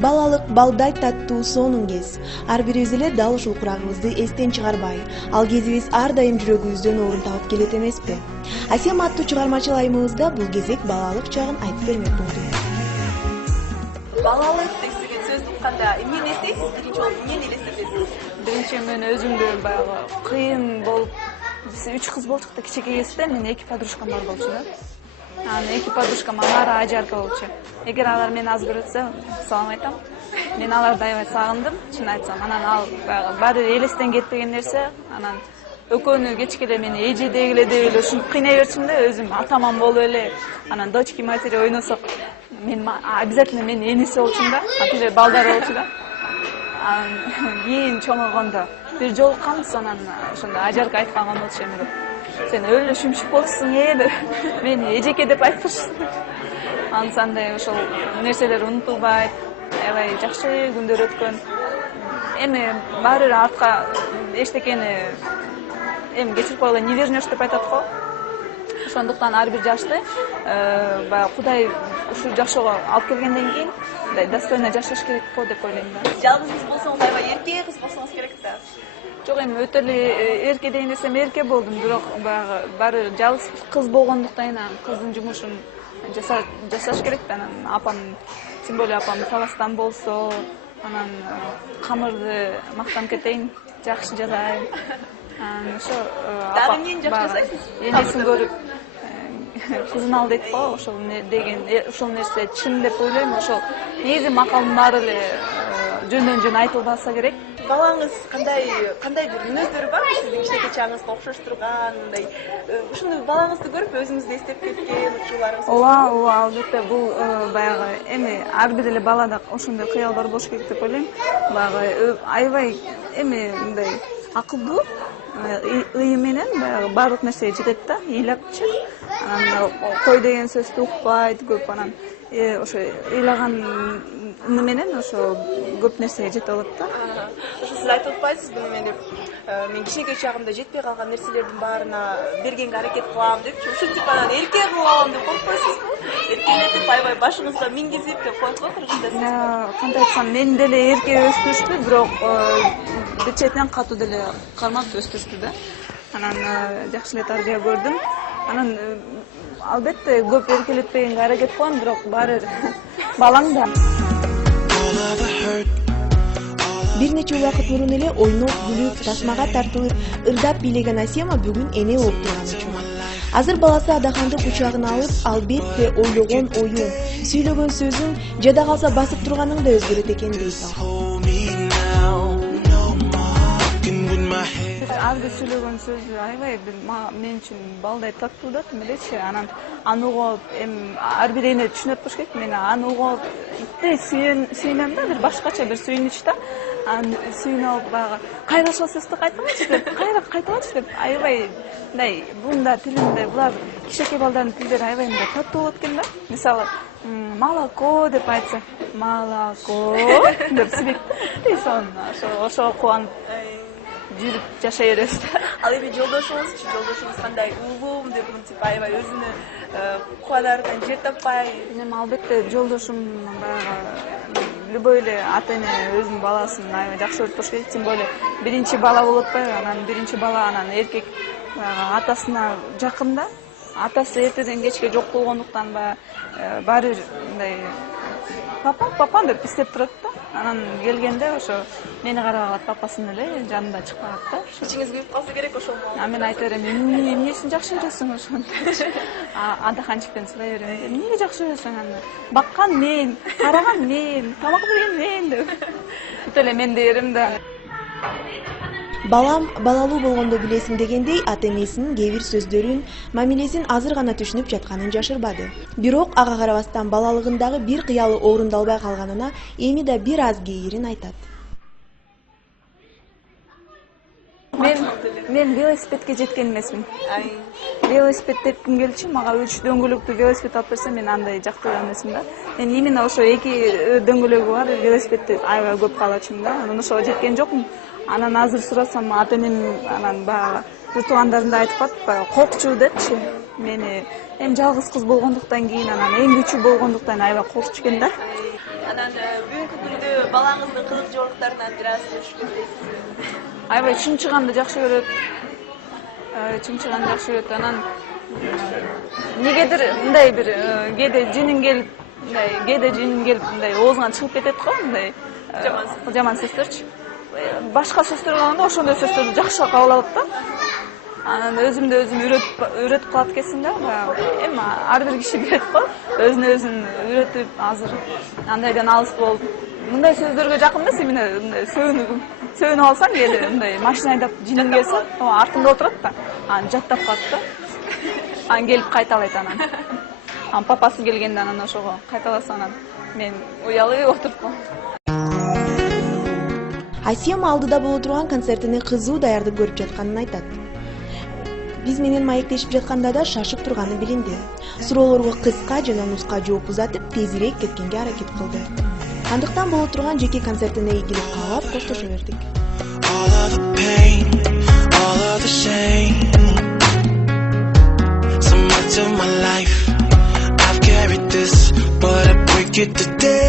Балалык балдай таттуу сонун кез. Ар бирибиз эле дал ушул курагыбызды эстен чыгарбай, ал кезибиз ар дайым жүрөгүбүздөн орун табып келет эмеспи? Асем аттуу чыгармачыл айымыбызда бул кезек балалык чагын айтып бермек болду. Балалык деген сөздү укканда эмнени эстейсиз? Биринчи болуп эмнени элестетесиз? Биринчи мен өзүмдү баягы кыйын болуп, биз 3 кыз болчук да, кичинекей кезде мен 2 подружкам бар болчу да. Анан 2 подружкам анары ажарка болчу. Эгер алар мени аз көрөтсө, салам айтам. Мен аларды аябай сагындым, чын айтсам. Анан ал баары элестен кетпеген нерсе. Анан экөөнү кечке эле мени эже дегиле деп эле ушинтип кыйнай берчүмүн да, өзүм атаман болуп эле. Анан дочки матери ойносок, мен обязательно мен эниси болчумун да, антип балдары болчу да. Анан кийин чоңойгондо бир жолукканбыз, анан ошондо ажарка айткан болчу эми. Сен өлө шүмшүк болчусуң деп мени эжеке деп айтышты. Ансандай ошол нерселер унутулбайт, аябай жакшы күндөр өткөн. Эми баары артка эчтекени эми кечирип койгола, не вернешь деп айтат го. Ошондуктан ар бир жашты баягы Кудай ушул жашоого алып келгенден кийин мындай достойно жашаш керек го деп ойлойм да. Жалгыз болсоңуз аябай эрке кыз болсоңуз керек да. Жок, эми өтө эле эрке деген нерсе эрке болдум, бирок баягы баары жалгыз кыз болгондуктан кыздын жумушун жасаш керек да. Анан апам, тем более апам таластан болсо, анан камырды мактанып кетейин, жакшы жасайм. Анан ошо Дагы эмнени жакшы жасайсыз? Энесин көрүп кызын ал дейт го, ошол деген ошол нерсе чын деп ойлойм. Ошол негизи макалдын баары эле жөндөн-жөн айтылбаса керек. Балаңыз кандай бир мүнөздөрү бар сиздин кичинекей чагыңызга окшош турган, мындай ушуну балаңызды көрүп өзүңүздү эстеп кеткен учурларыңыз? Ооба, албетте, бул баягы эми ар бир эле балада ошондой кыялдар болуш керек деп ойлойм. Баягы аябай эми мындай акылдуу, ыйым менен баягы баардык нерсеге жетет да, ыйлапчы. Анан кой деген сөздү укпайт көп, анан ошо ыйлаганы менен ошо көп нерсеге жете алат да. Ошо сиз айтып атпайсызбы мен мен кичинекей чагымда жетпей калган нерселердин баарына бергенге аракет кылам депчи, ушинтип анан эрке кылып алам деп коркпойсузбу? Эркелетип аябай башыңызга мингизип деп коет го кыргызча. Кантип айтсам, мен деле эрке өстүрүштү, бирок бир четинен катуу деле кармап өстүрүштү да. Анан жакшы эле тарбия көрдүм. Анан албетте көп эркелетпегенге аракет кылам, бирок баары балаң да. Бир нече убакыт мурун эле ойноп, күлүп, тасмага тартылып, ырдап бийлеген Асема бүгүн эне болуп турган учуру. Азыр баласы Адаханды кучагына алып, албетте ойлогон оюң, сүйлөгөн сөзүң жада калса басып турганың да өзгөрөт экен дейт ал. Ар бир сүйлөгөн сөзү аябай мен үчүн балдай таттуу да, эмелечи. Анан аны угуп, эми ар бир эне түшүнөт болуш керек. Мен аны угуп, итте сүйүнөм да, бир башкача бир сүйүнүч да. Анан сүйүнүп алып баягы кайра ошол сөздү кайталачы деп, кайталачы деп аябай мындай бунда тилинде булар кичинекей балдардын тилдери аябай мындай таттуу болот экен да. Мисалы, молоко деп айтса, молоко деп сүйлөйт. Ошого кубанып жүрүп жашай беребиз да. Ал эми жолдошуңуз кандай уулум деп мынтип аябай өзүнү кубанарынан жер таппай? Эми албетте жолдошум баягы любой эле ата эне өзүнүн баласын аябай жакшы көрүп туруш керек. Тем более биринчи бала болуп атпайбы? Анан биринчи бала анан эркек атасына жакын да. Атасы эртеден кечке жок болгондуктан баары мындай папа деп издеп турат да. Анан келгенде ошо мени карап алат, папасын эле жанында чыгып барат да. Ичиңиз күйүп калса керек ошол. Мен айта берем, эмнесин жакшы көрөсүң ошону? Адаханчиктен сурай берем, эмнеге жакшы көрөсүң аны? Баккан мен, караган мен, тамак берген мен деп. Бүт эле мен дей берем да. Балам балалуу болгондо билесиң дегендей ата энесинин кээ бир сөздөрүн, мамилесин азыр гана түшүнүп жатканын жашырбады. Бирок ага карабастан балалыгындагы бир кыялы орундалбай калганына эми да бир аз кээрин айтат. Мен велосипедке жеткен эмесмин. Велосипед тепким келчү, мага 3 дөңгөлөктүү велосипед алып берсе, мен андай жактырган эмесмин да. Мен именно ошо 2 дөңгөлөгү бар велосипедти аябай көп каалачумун да. Анан ошого жеткен жокмун. Анан азыр сурасам, ата энем анан баягы жер туугандарым да айтып атат, коркчу депчи. Мени эми жалгыз кыз болгондуктан кийин анан эң күчүү болгондуктан аябай коркчу экен да. анан бүгүнкү күндө балаңыздын кызык жоолуктарынан бир аз көрүшкү издейсизби? Аябай чыңчыганды жакшы көрөт. Чыңчыганды жакшы көрөт. Анан негедир мындай бир кээде жинин келип, мындай оозунан чыгып кетет го, мындай жаман сөздөрчү. Башка сөздөр кылганда ошондой сөздөрдү жакшы кабыл алат да. Анан өзүмдү өзүм үйрөтүп калат экенсиң да. Эми ар бир киши билет го, өзүн үйрөтүп азыр андайдан алыс болуп. Мындай сөздөргө жакын эмес, мындай сөөнүп алсаң кээде мындай машина айдап жинин келсе, артында отурат да. Анан жаттап калат да. Анан келип кайталайт анан. Анан папасы келгенде анан ошого кайталаса анан мен уялып отурупмун. Асиям алдыда боло турган концертине кызуу даярдык көрүп жатканын айтат. Биз менен маектешип жатканда да шашып турганы билинди. Суроолорго кыска жана нуска жооп узатып, тезирээк кеткенге аракет кылды. Андыктан боло турган жеке концертине ийгилик каалап коштошо бердик. All of the pain, all of the shame. So much of my life, I've carried this, but I break it today.